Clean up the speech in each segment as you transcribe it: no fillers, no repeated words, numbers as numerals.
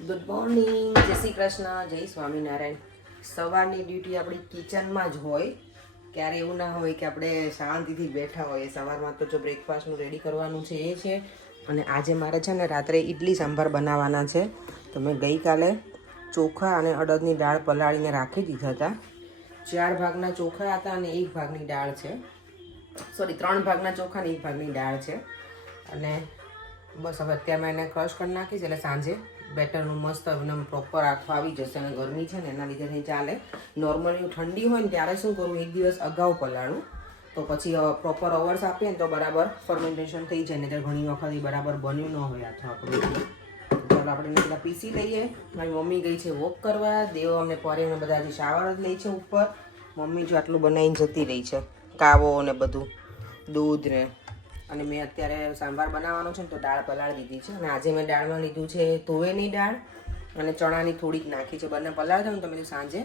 Good morning, જય શ્રી કૃષ્ણ, જય સ્વામિનારાયણ. સવારની ડ્યુટી આપણી કિચનમાં જ હોય. ક્યારે એવું ના હોય કે આપણે શાંતિથી બેઠા હોઈએ. સવારમાં તો જો બ્રેકફાસ્ટનું રેડી કરવાનું છે એ છે. અને આજે મારે છે ને રાત્રે ઇડલી સાંભાર બનાવવાના છે. તો મેં ગઈકાલે ચોખા અને અડદની દાળ પલાળીને રાખી દીધા હતા. 4 ભાગના ચોખા હતા અને 1 ભાગની દાળ છે. સોરી, 3 ભાગના ચોખા અને 1 ભાગની દાળ છે. અને બસ હવે અત્યારે મેં એને ક્રશ કરી નાખીશ એટલે સાંજે બેટરનું મસ્ત એકદમ પ્રોપર આખો આવી જશે. અને ગરમી છે ને એના લીધે નહીં ચાલે. નોર્મલી ઠંડી હોય ને ત્યારે શું કરું, એક દિવસ અગાઉ પલાળું તો પછી પ્રોપર અવર્સ આપીએ ને તો બરાબર ફર્મેન્ટેશન થઈ જાય. ને ત્યારે ઘણી વખત બરાબર બન્યું ન હોય આથો આપણું. ચાલો આપણે પેલા પીસી લઈએ. મારી મમ્મી ગઈ છે વોક કરવા. દેવો અમને પરેને બધા હજી શાવર જ લે છે ઉપર. મમ્મી જો આટલું બનાવીને જતી રહી છે, કાવો ને બધું, દૂધ ને. અને મેં અત્યારે સાંભાર બનાવવાનો છે ને તો દાળ પલાળી દીધી છે. અને આજે મેં દાળમાં લીધું છે તુવેરની દાળ અને ચણાની થોડીક નાખી છે. બંને પલાળી દઉં તો મેં સાંજે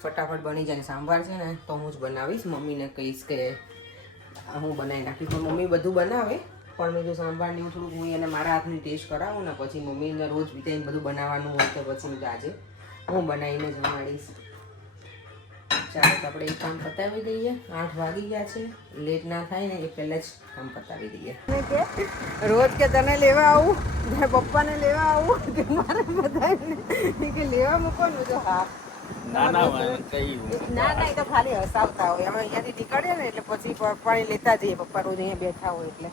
ફટાફટ બની જાય. સાંભાર છે ને તો હું જ બનાવીશ. મમ્મીને કહીશ કે હું બનાવી નાખીશ. પણ મમ્મી બધું બનાવે, પણ મેં જો સાંભારની હું થોડુંક હું એને મારા હાથની ટેસ્ટ કરાવું ને પછી મમ્મીને રોજ વિટાઈને બધું બનાવવાનું હોય તો પછી આજે હું બનાવીને જમાડીશ. ચાલો તો આપણે એક કામ પતાવી દઈએ. 8 વાગી ગયા છે. લેટ ના થાય ને એ પહેલાં જ કામ પતાવી દઈએ. રોજ કે તને લેવા આવું, પપ્પાને લેવા આવું કે મારે બધાને કે લેવા મૂકો ને. તો હા, ના એ તો ખાલી હસાવતા હોય. અમે અહીંયાથી નીકળીએ ને એટલે પછી પપ્પાને લેતા જઈએ. પપ્પા રોજ અહીંયા બેઠા હોય એટલે.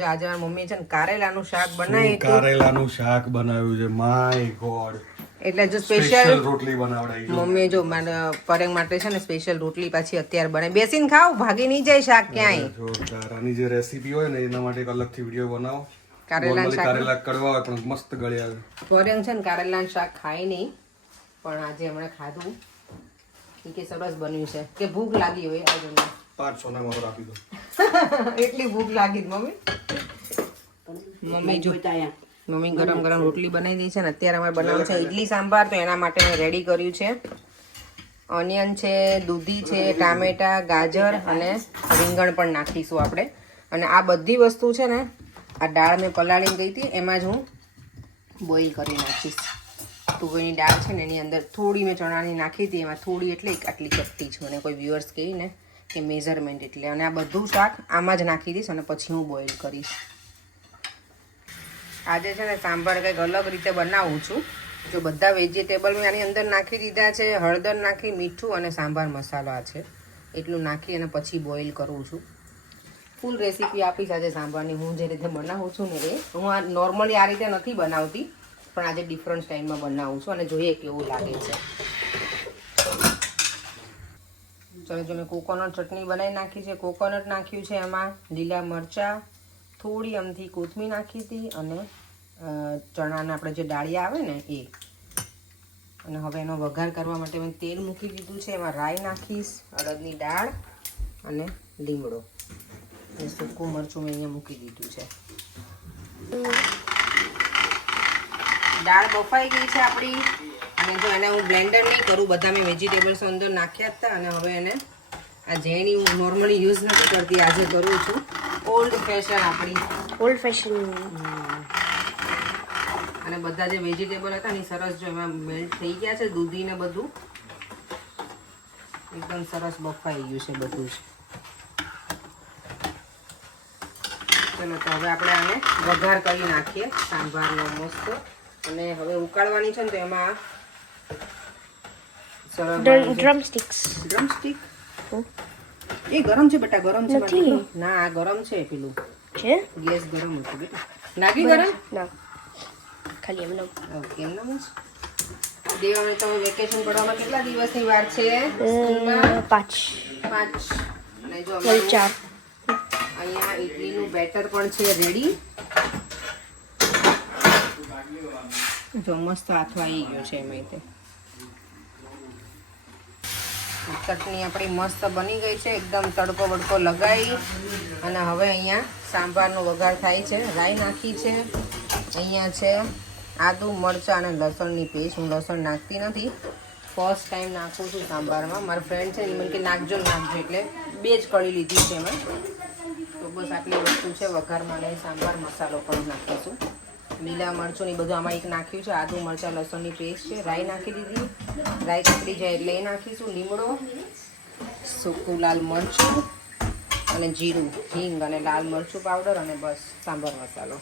જો આજે મારી મમ્મી છે ને કારેલાનું શાક બનાવ્યું. કારેલાનું શાક બનાવ્યું છે. My God. એટલે જો સ્પેશિયલ રોટલી બનાવડાવી. મમ્મી જો મારા પરેંગ માટે છે ને સ્પેશિયલ રોટલી પાછી અત્યારે બનાવી. બેસીને ખાવ, ભાગી નહીં જાય શાક ક્યાંય. જોરદાર. આની જે રેસીપી હોય ને એના માટે એક અલગથી વિડીયો બનાવો. કારેલાનું શાક, કારેલા કડવા હોય પણ મસ્ત ગળ્યા આવે. પરેંગ છે ને કારેલાનું શાક ખાય નહીં, પણ આજે હમણાં ખાધું કે સરસ બન્યું છે. કે ભૂખ લાગી હોય આજે 500 ના મારો આપી દો. એટલી ભૂખ લાગી મમ્મી. મમ્મી જો મમ્મી ગરમ ગરમ રોટલી બનાવી દઈ છે ને અત્યારે અમારે બનાવવાનું છે ઇડલી સાંભાર. તો એના માટે મેં રેડી કર્યું છે ઓનિયન છે, દૂધી છે, ટામેટા, ગાજર અને રીંગણ પણ નાખીશું આપણે. અને આ બધી વસ્તુ છે ને આ દાળ મેં પલાળીને ગઈ હતી એમાં જ હું બોઇલ કરી નાખીશ. તુવેરની દાળ છે ને એની અંદર થોડી મેં ચણાની નાખી હતી. એમાં થોડી એટલે આટલી ચપટી છે. મને કોઈ વ્યુઅર્સ કહે ને કે મેઝરમેન્ટ એટલે. અને આ બધું શાક આમાં જ નાખી દઈશ અને પછી હું બોઇલ કરીશ. આજે છે ને સાંભાર કંઈક અલગ રીતે બનાવું છું. જો બધા વેજીટેબલ મેં આની અંદર નાખી દીધા છે. હળદર નાખી, મીઠું અને સાંભાર મસાલો આ છે એટલું નાખી અને પછી બોઇલ કરું છું. ફૂલ રેસીપી આપીશ આજે સાંભારની. હું જે રીતે બનાવું છું ને એ હું આ નોર્મલી આ રીતે નથી બનાવતી, પણ આજે ડિફરન્ટ સ્ટાઇલમાં બનાવું છું અને જોઈએ કેવું લાગે છે. ચલો જો મેં કોકોનટ ચટણી બનાવી નાખી છે. કોકોનટ નાખ્યું છે એમાં, લીલા મરચાં, થોડી અમથી કોથમીર નાખી હતી અને ચણાના આપણે જે ડાળિયા આવે ને એ. અને હવે એનો વઘાર કરવા માટે મેં તેલ મૂકી દીધું છે. એમાં રાઈ નાખીશ, અડદની દાળ અને લીમડો અને સૂકું મરચું મેં અહીંયા મૂકી દીધું છે. દાળ બફાઈ ગઈ છે આપણી. અને જો એને હું બ્લેન્ડર નહીં કરું, બધા મેં વેજીટેબલ્સ અંદર નાખ્યા હતા. અને હવે એને આ ઝેણી હું નોર્મલી યુઝ નથી કરતી, આજે કરું છું. ઓલ્ડ ફેશન આપણી, ઓલ્ડ ફેશન. અને બધા જે વેજીટેબલ હતા ને સરસ જો એમાં મેલ્ટ થઈ ગયા છે. દૂધી ને બધું એકદમ સરસ બફાઈ ગયું છે બધું જ. ચલો તો હવે આપણે આને વઘાર કરી નાખીએ સાંભારનો મસ્ત. અને હવે ઉકાળવાની છે ને તો એમાં ડ્રમસ્ટિક એ ગરમ છે બેટા, ગરમ છે. ના આ ગરમ છે, પેલું છે ગેસ ગરમ હતું બેટા. નાખી ગરમ ના, ખાલી એમ. ઓકે એમ જ. દેવાને તો વેકેશન પડવામાં કેટલા દિવસની વાર છે સ્કૂલમાં? 5. અને જો અમારું 4. અહીંયા ઇડલીનું બેટર પણ છે રેડી. જો મસ્ત હાથમાં આવી ગયું છે એમાં. ચટણી આપણી મસ્ત બની ગઈ છે એકદમ. તડકો બડકો લગાવી અને હવે અહીંયા સાંભારનો વઘાર થાય છે. રાઈ નાખી છે, અહીંયા છે આદુ, મરચાં અને લસણની પેસ્ટ. હું લસણ નાખતી નથી, ફર્સ્ટ ટાઈમ નાખું છું સાંભારમાં. મારા ફ્રેન્ડ છે મને કે નાખજો એટલે 2 જ કળી લીધી છે એમાં. તો બસ આટલી વસ્તુ છે વઘારમાં. અને સાંભાર મસાલો પણ નાખીશું. લીલા મરચું ને બધું આમાં એક નાખ્યું છે. આદુ મરચાં લસણની પેસ્ટ છે. રાઈ નાખી દીધી. રાઈ તપડી જાય એટલે એ નાખીશું. લીમડો, સૂકું લાલ મરચું અને જીરું, હિંગ અને લાલ મરચું પાવડર અને બસ સાંભાર મસાલો.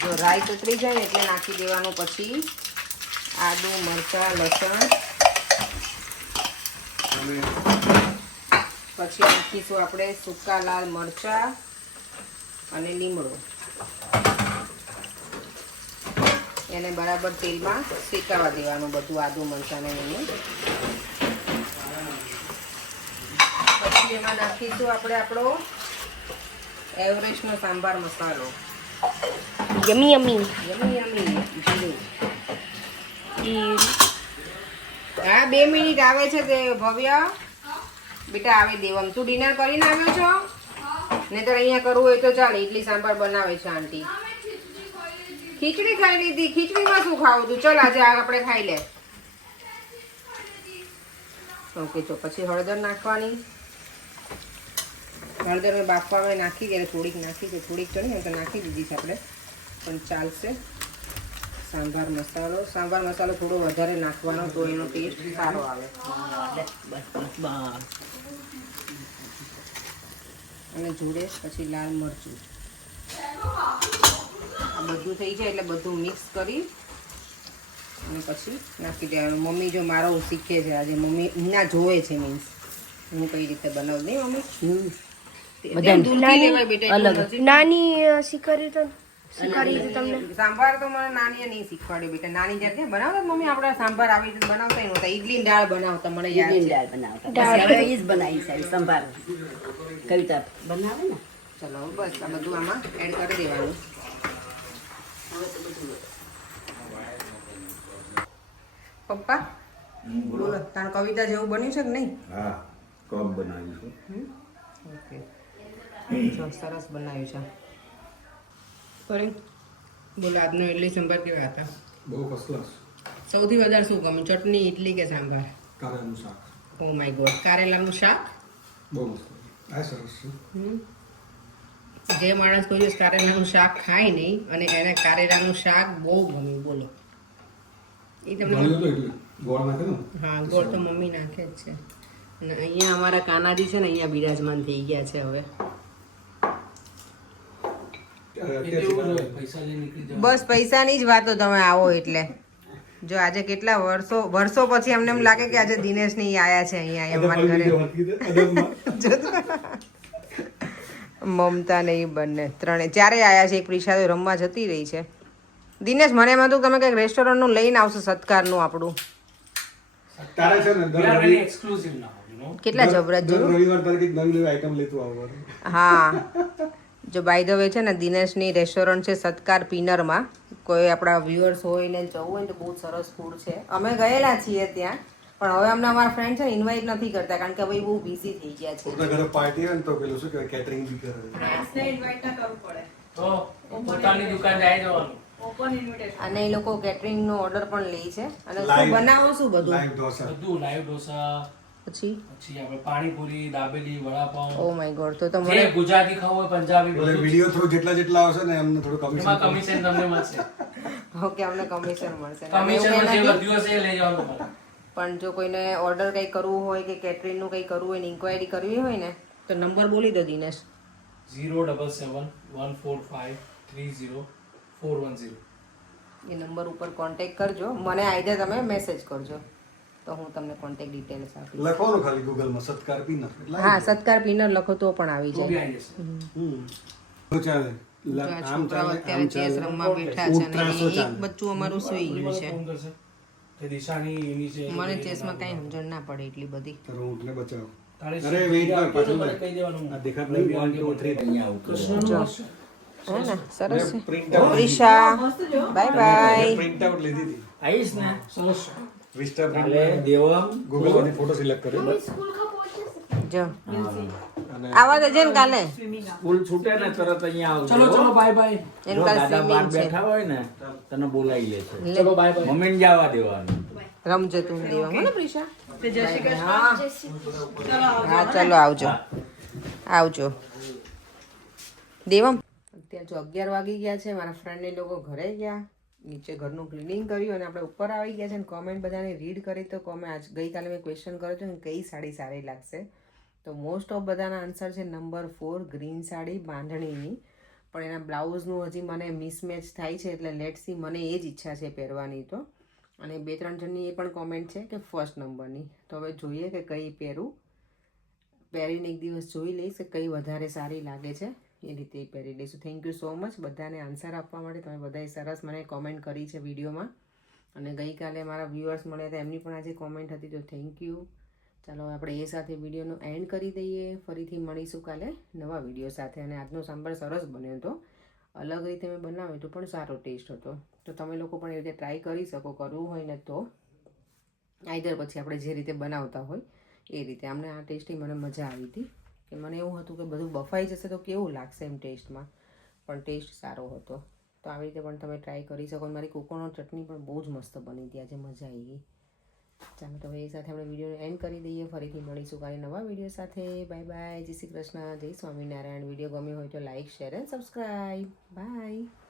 જો રાઈ તતરી જાય એટલે નાખી દેવાનું પછી આદુ મરચાં લસણ, પછી નાખીશું આપણે સૂકા લાલ મરચાં અને લીમડો. એને બરાબર તેલમાં શેકાવા દેવાનું બધું આદુ મરચાંને એને. પછી એમાં નાખીશું આપણે આપણો એવરેસ્ટનો સાંભાર મસાલો. યમી યમી. યમી યમી જીરું. હા 2 મિનિટ આવે છે તે ભવ્ય. બેટા આવે દેવમ. તું ડિનર કરીને આવ્યો છો? નહીતર અહીંયા કરવું હોય તો ચાલે. ઇડલી સાંભાર બનાવે છે આંટી. ખીચડી ખાઈ લીધી. ખીચડીમાં શું ખાવું તું? ચલ આજે આપણે ખાઈ લે. ઓકે તો પછી હળદર નાખવાની. હળદર મેં બાફવામાં નાખી ગયા, થોડીક નાખી છે, થોડીક તો નહીં તો નાખી દીધી છે આપણે, પણ ચાલશે. સાંભાર મસાલો. સાંભાર મસાલો થોડો વધારે નાખવાનો તો એનો ટેસ્ટ સારો આવે. અને જોડે પછી લાલ મરચું. આ બધું થઈ જાય એટલે બધું મિક્સ કરી અને પછી નાખી દેવાનું. મમ્મી જો મારો શીખે છે આજે. મમ્મી ના જોવે છે, મીન્સ હું કઈ રીતે બનાવું. નહીં મમ્મી? નાની શીખરી તો તમને સાંભાર તો મને નાનીએ નહીં શીખવાડ્યું બેટા. નાની જ્યારે બનાવતા મમ્મી આપણે સાંભાર આવી રીતે બનાવતા નહોતા. ઈડલી દાળ બનાવતા મને યાદ છે. દાળ બનાવતા હવે ઈ જ બનાવી સારી સંભાર કવિતા બનાવે ને. ચલો બસ આ બધું આમાં એડ કરી દેવાનું. પપ્પા બોલો, તાર કવિતા જેવું બન્યું છે કે નહીં? હા, કપ બનાવ્યું છે. ઓકે, જો સરસ બનાવ્યું છે. પરી બોલો, આજનો ઇડલી સંભાર કેવા હતા? બહુ ફર્સ્ટ ક્લાસ. સૌથી વધારે શું ગમે, ચટણી, ઇડલી કે સાંભાર? કારેલાનું શાક ઓ માય ગોડ, કારેલાનું શાક બહુ મસ્ત. આ સરસ છે. જે માણસ કોઈ દિવસ કારેલાનું શાક ખાય નહીં અને એને કારેલાનું શાક બહુ ગમ્યું, બોલો એ તમને? ગળ્યું તો એટલે ગોળ નાખે ને. હા, ગોળ તો મમ્મી નાખે જ છે. અને અહીંયા અમારા કાનાજી છે ને, અહીંયા બિરાજમાન થઈ ગયા છે હવે. બસ પૈસાની જ વાતો તમે આવો એટલે. જો આજે કેટલા વર્ષો પછી અમને એમ લાગે કે આજે દિનેશ ની આયા છે અહીંયા અમારા ઘરે. મમતા ને ઈ બંને ત્રણે ચારે આયા છે. એક પ્રિશા તો રમવા જતી રહી છે. દિનેશ મને એમાં તું તમે કઈક રેસ્ટોરન્ટ નું લઈને આવશો સત્કારનું આપણું. તારે છે ને કેટલા જબરજસ્ત જો. રવિવાર તારે કઈક નવી નવી આઈટમ લેતું આવવાનું. હા, જો બાય ધ વે છે ને, દિનેશની રેસ્ટોરન્ટ છે સત્કાર પિનરમાં. કોઈ આપણા વ્યુઅર્સ હોય ને જવું હોય તો બહુ સરસ ફૂડ છે. અમે ગયેલા છીએ ત્યાં, પણ હવે અમને અમારા ફ્રેન્ડ છે ને ઇન્વાઇટ નથી કરતા કારણ કે ભાઈ બહુ બિઝી થઈ ગયા છે. પોતાના ઘરે પાર્ટી હોય ને તો પેલું શું કહેવાય, કેટરિંગ બી કરે. પોતાની દુકાન જાય જવાનું. અને એ લોકો કેટરિંગ નો ઓર્ડર પણ લે છે. અને શું બનાવો શું બધું? લાઈવ ઢોસા. બધું લાઈવ ઢોસા, પછી આપણે panipuri, dabeli, vada pav. Oh my God, તો જે મને ગુજરાતી ખાવું હોય, પંજાબી, એટલે બધું વિડિયો થ્રુ જેટલા આવશે ને એમને થોડું એમાં કમિશન. કમિશન તમને મળશે. ઓકે, અમને કમિશન મળશે. અને કમિશન એવું જે નથી. વધ્યું હશે એ લઈ જવાનું તમારે. પણ જો કોઈને ઓર્ડર કંઈ કરવું હોય કે કેટરિંગ નું કંઈ કરવું હોય ને ઇન્ક્વાયરી કરવી હોય ને તો નંબર બોલી દો દિનેશ. 07714530410. એ નંબર ઉપર કોન્ટેક્ટ કરજો. મને આઈધર તમે મેસેજ કરજો તો હું તમને કોન્ટેક્ટ ડિટેલ્સ આપીશ. લખવાનું ખાલી ગૂગલમાં સત્કાર પીનર એટલે હા, સત્કાર પિનર લખો તો પણ આવી તો બી જાય. આવી જશે. તો ચાલે. જો આ આમ છોકરાઓ ચાલે, અત્યારે આમ ચેસ ચાલે. રમવા બેઠા છે અને ઉતરાસો એક ચાલે. બચ્ચું અમારું સૂઈ ગયું છે. ફોન કરશે. તે દિશાની એની છે. મને ચેસમાં કઈ સમજણ ના પડે એટલી બધી. તારો ઊંટને બચાવ. તારે અરે વેઇટ કર, પાછું મને લે. કહી દેવાનું. આ દેખાત નહીં 1 2 3 અહીંયા આવું જો હે ને સરસ છે. Print out Prisha bye bye. Print out લીધી હતી. આવીશ ને સરસ. વિસ્ટા કાલે પ્રિન્ટ દેવમ ગૂગલ માંથી ફોટો સિલેક્ટ કર્યો જો અને આવા દેજે ને કાલે. સ્કૂલ છૂટે ને તરત અહીંયા આવજો. ચલો ચલો બાય બાય. એન જો કાલ દાદા બહાર સ્વિમિંગ છે. બેઠા હોય ને તને બોલાવી લે છે. લે ચલો બાય બાય. મમ્મીને જવા દેવાનું. રમજો તું દેવા હો ને પ્રિશા. હા હા, ચલો આવજો આવજો દેવમ. અત્યારે જો 11 વાગી ગયા છે, મારા ફ્રેન્ડને લોકો ઘરે ગયા, નીચે ઘરનું ક્લિનિંગ કર્યું અને આપણે ઉપર આવી ગયા છે. અને કોમેન્ટ બધાને રીડ કરી તો ગઈકાલે મેં ક્વેશ્ચન કર્યો હતો કે કઈ સાડી સારી લાગશે, તો મોસ્ટ ઓફ બધાના આન્સર છે નંબર 4 ગ્રીન સાડી બાંધણીની. પણ એના બ્લાઉઝનું હજી મને મિસમેચ થાય છે, એટલે લેટ સી, મને એ જ ઈચ્છા છે પહેરવાની. તો અને 2-3 જણની એ પણ કોમેન્ટ છે કે ફર્સ્ટ નંબરની. તો હવે જોઈએ કે કઈ પહેરું, પહેરીને એક દિવસ જોઈ લઈશ કે કઈ વધારે સારી લાગે છે, એ રીતે પહેરી લઈશું. થેન્ક યુ સો મચ બધાને આન્સર આપવા માટે. તમે બધાએ સરસ મને કોમેન્ટ કરી છે વિડીયોમાં, અને ગઈકાલે મારા વ્યુઅર્સ મળ્યા હતા, એમની પણ આજે કોમેન્ટ હતી, તો થેન્ક યુ. ચાલો આપણે એ સાથે વિડીયોનો એન્ડ કરી દઈએ. ફરીથી મળીશું કાલે નવા વિડીયો સાથે. અને આજનો સાંભાર સરસ બન્યો હતો, અલગ રીતે મેં બનાવ્યો હતો પણ સારો ટેસ્ટ હતો. તો તમે લોકો પણ એ રીતે ટ્રાય કરી શકો, કરવું હોય ને તો આઈધર પછી આપણે જે રીતે બનાવતા હોય એ રીતે. આમને આ ટેસ્ટની મને મજા આવી હતી, કે મને એવું હતું કે બધું બફાઈ જશે તો કેવું લાગશે એમ ટેસ્ટમાં, પણ ટેસ્ટ સારો હતો. તો આવી રીતે પણ તમે ટ્રાય કરી શકો. મારી કોકોનટ ચટણી પણ બહુ જ મસ્ત બની હતી આજે, મજા આવી ગઈ. ચાલો તો એ સાથે આપણે વિડીયોને એન્ડ કરી દઈએ. ફરીથી મળીશું કાલે નવા વિડીયો સાથે. બાય બાય, જય શ્રી કૃષ્ણ, જય સ્વામિનારાયણ. વિડીયો ગમ્યો હોય તો like, share and subscribe. By.